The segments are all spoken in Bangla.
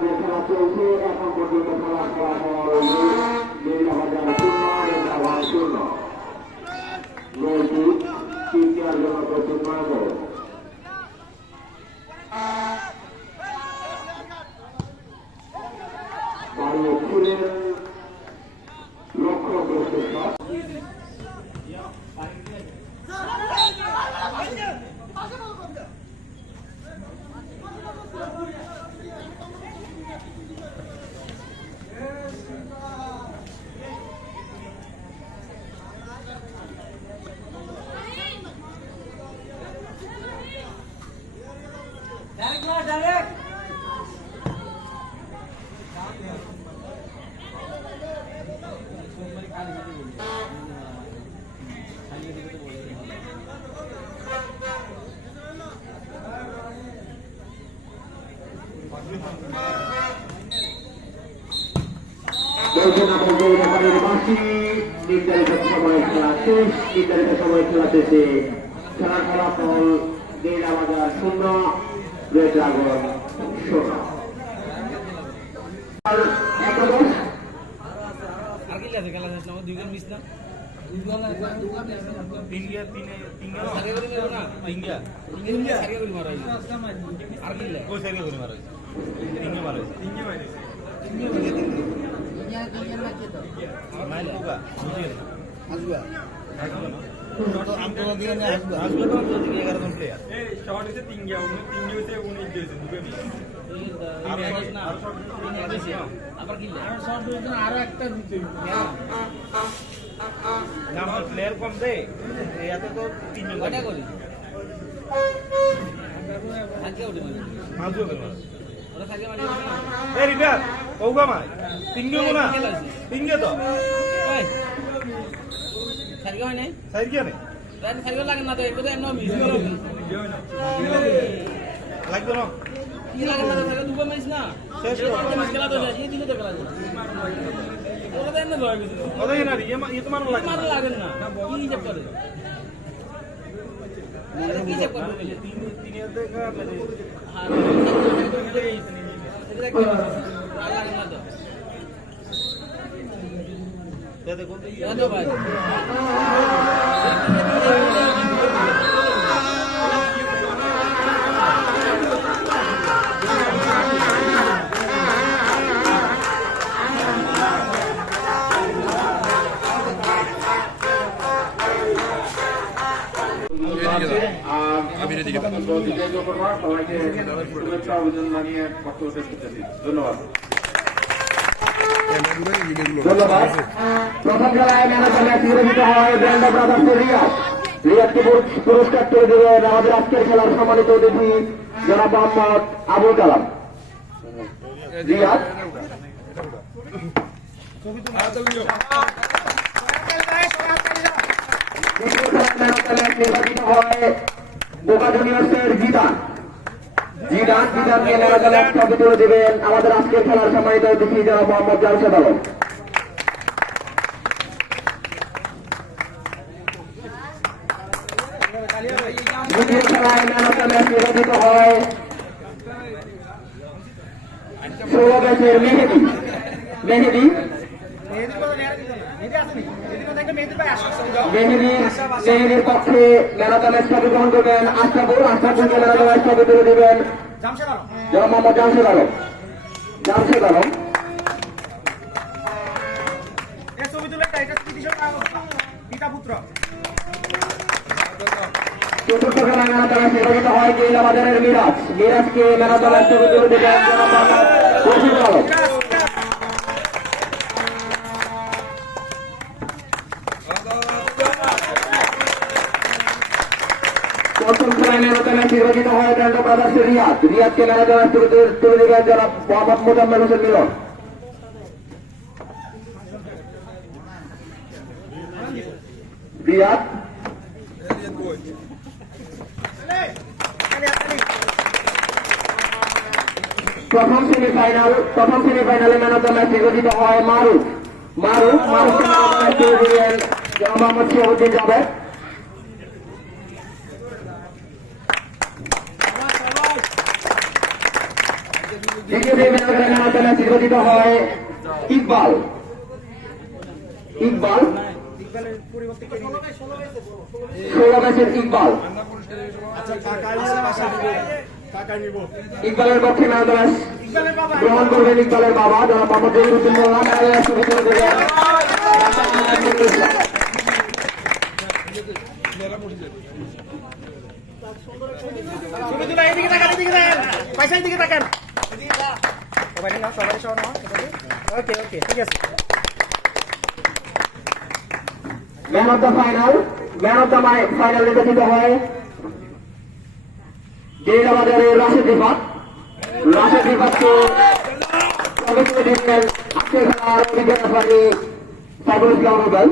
যে খেলা চলছে এখন পর্যন্ত খেলার ফলাফল নীলবাজার 0 নৈতিক তৃতীয়ার জন্য প্রস্তুত নয় করে ফুলের লক্ষ্য প্রস্তুত নির্ধারিত সময় খেলা শেষ নির্ধারিত সময় খেলা শেষে খেলার ফলাফল নীলবাজার 0 রেড ড্রাগন 0 প্লেয়ার কম দে এত তো 3 জন করি আজকে ওঠে মাঝে ওরা থাকে মানে এই রিটার ওগা মাই 3 জন না 3 জন তো এই সারিয়া হয় নাই সারিয়া নেই রাত সারিয়া লাগে না তো একটু এমন মিস করো লাগতো না কি লাগে না সারিয়া দুটো মিস না শেষ করে খেলা তো যায় এই দিনে তো খেলা যায় ওরা তো এমন ভয় গেছে ওদের না ये तो মান লাগে না কি হিসাব করে কি হিসাব করে তিন এর দেখা মানে হার লাগে না তো দেখো তো ভাই ধন্যবাদ। প্রথম খেলায় ম্যানেজার ম্যাচ নির্বাচিত হয় ব্র্যান্ড ব্রাদার্সের রিয়াদকে পুরস্কার তুলে দেবেন আমাদের আজকের খেলার সম্মানিত অতিথি জনাব মোহাম্মদ আবুল কালাম। রিয়াদ নির্বাচিত হয় বোকা জুনিয়র্সের জিদানকে ম্যানেজার ম্যাচ ট্রফি তুলে দেবেন আমাদের আজকের খেলার সম্মানিত অতিথি জনাব মোহাম্মদ জামশেদ আলম। দ্বিতীয় খেলায় ম্যানেজার ম্যাচ নির্বাচিত হয় 16 ব্যাচের মেহেদী মেহেদির পক্ষে ম্যানেজার ম্যাচ ট্রফি গ্রহণ করবেন আশরাফুলকে ম্যানেজার ম্যাচ ট্রফি তুলে দেবেন জনাব মোহাম্মদ জামশেদ আলম। চতুর্থ খেলায় ম্যানেজার ম্যাচ নির্বাচিত হয় নীলবাজারের মিরাজকে ম্যানেজার ম্যাচ ট্রফি তুলে দেবেন জনাব মোহাম্মদ রশিদুল আলম। পঞ্চম খেলায় ম্যানেজার ম্যাচ নির্বাচিত হয় ব্র্যান্ড ব্রাদার্সের রিয়াদকে ম্যানেজার ম্যাচ তুলে দেবেন জনাব মোহাম্মদ মোজাম্মেল হোসেন মিলন। রিয়াদ প্রথম সেমিফাইনালে ম্যানেজার ম্যাচ নির্বাচিত হয় মারুফ মোহাম্মদ শিহাবুদ্দিন জাভেদ। দ্বিতীয় সেমিফাইনালে ম্যান অফ দ্য ম্যাচ নির্বাচিত হয় ইকবাল। ইকবাল 16 ম্যাচের ইকবাল। ইকবালের পক্ষে ম্যান অফ দ্য ম্যাচ গ্রহণ করবেন ইকবালের বাবা জনাব Mohammad Jahiruddin Molla. Man of the final, man of the final নির্বাচিত হয় গেরিলা বাজারের রাশেদ রিফাত। রাশেদ রিফাতকে পবিত্র দিচ্ছেন আজকের খেলার অভিজ্ঞ referee Saiful Islam Rubel.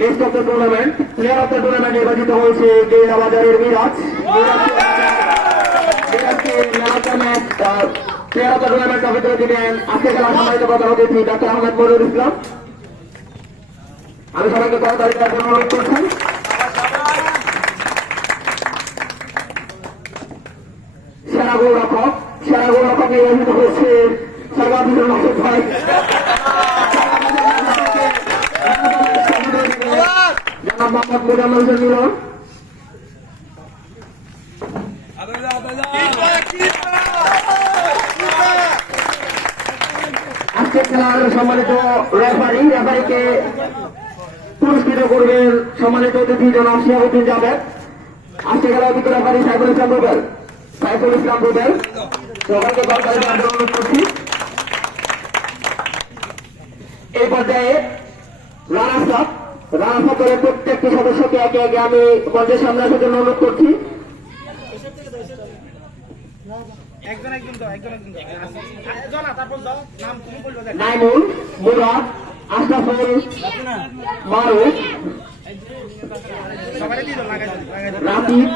Guest of the tournament, player of the tournament নির্বাচিত হয়েছে গেরিলা বাজারের মিরাজ। মিরাজকে man of the match player of the tournament trophy তুলে দিবেন আজকে খেলার সম্মানিত প্রধান অতিথি ডক্টর আহমেদ মনিরুল ইসলাম। আমি সবাইকে তাড়াতাড়ি তার জন্য অনুরোধ করছি। সেরা গোলরক্ষক, সেরা গোলরক্ষক নির্বাচিত হয়েছে সর্বাধিক মাসুদ ভাই। জনাব মোহাম্মদ মুজাম্মেল হোসেন মিলন। আজকের খেলার সম্মানিত রেফারিকে পুরস্কৃত করবেন সম্মানিত অতিথি জনাব শিহাবুদ্দিন জাভেদ। আজকে খেলার অভিজ্ঞ রেফারি সাইফুল ইসলাম রুবেল। সাইফুল ইসলাম রুবেল সবাইকে অনুরোধ করছি। এই পর্যায়ে রানার্স আপ দলের প্রত্যেকটি সদস্যকে একে একে আমি মঞ্চের সামনে আসার জন্য অনুরোধ করছি। নাইমুল, মুরাদ, আশরাফুল, মারুফ, রাকিব,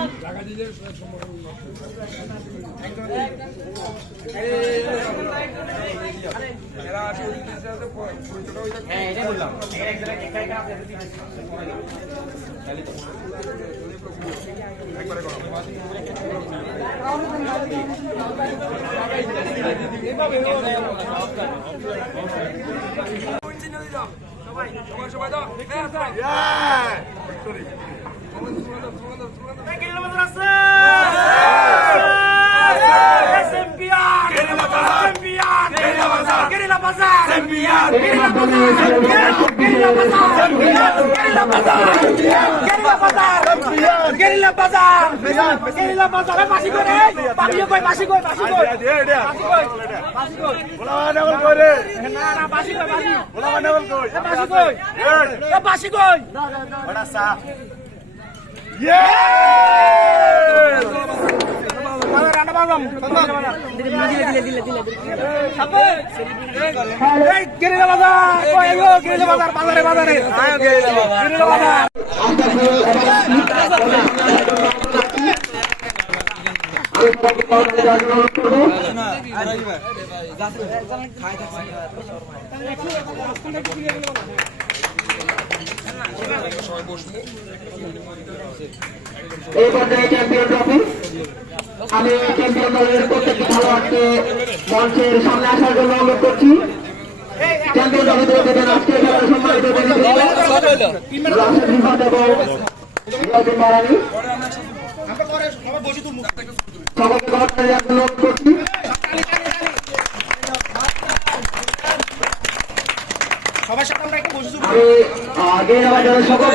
এই পর্যায়ে চ্যাম্পিয়ন ট্রফি। আমি চ্যাম্পিয়ন দলের প্রত্যেকটি খেলোয়াড়কে মঞ্চের সামনে আসার জন্য অনুরোধ করছি। চ্যাম্পিয়ন ট্রফি তুলে দেবেন আজকে খেলার সম্মানিত রাশেদ রিফাত এবং জিয়াউদ্দিন মারানি। সকলকে করতালি দেওয়ার জন্য অনুরোধ করছি। আমি গেরিলা বাজারের সকল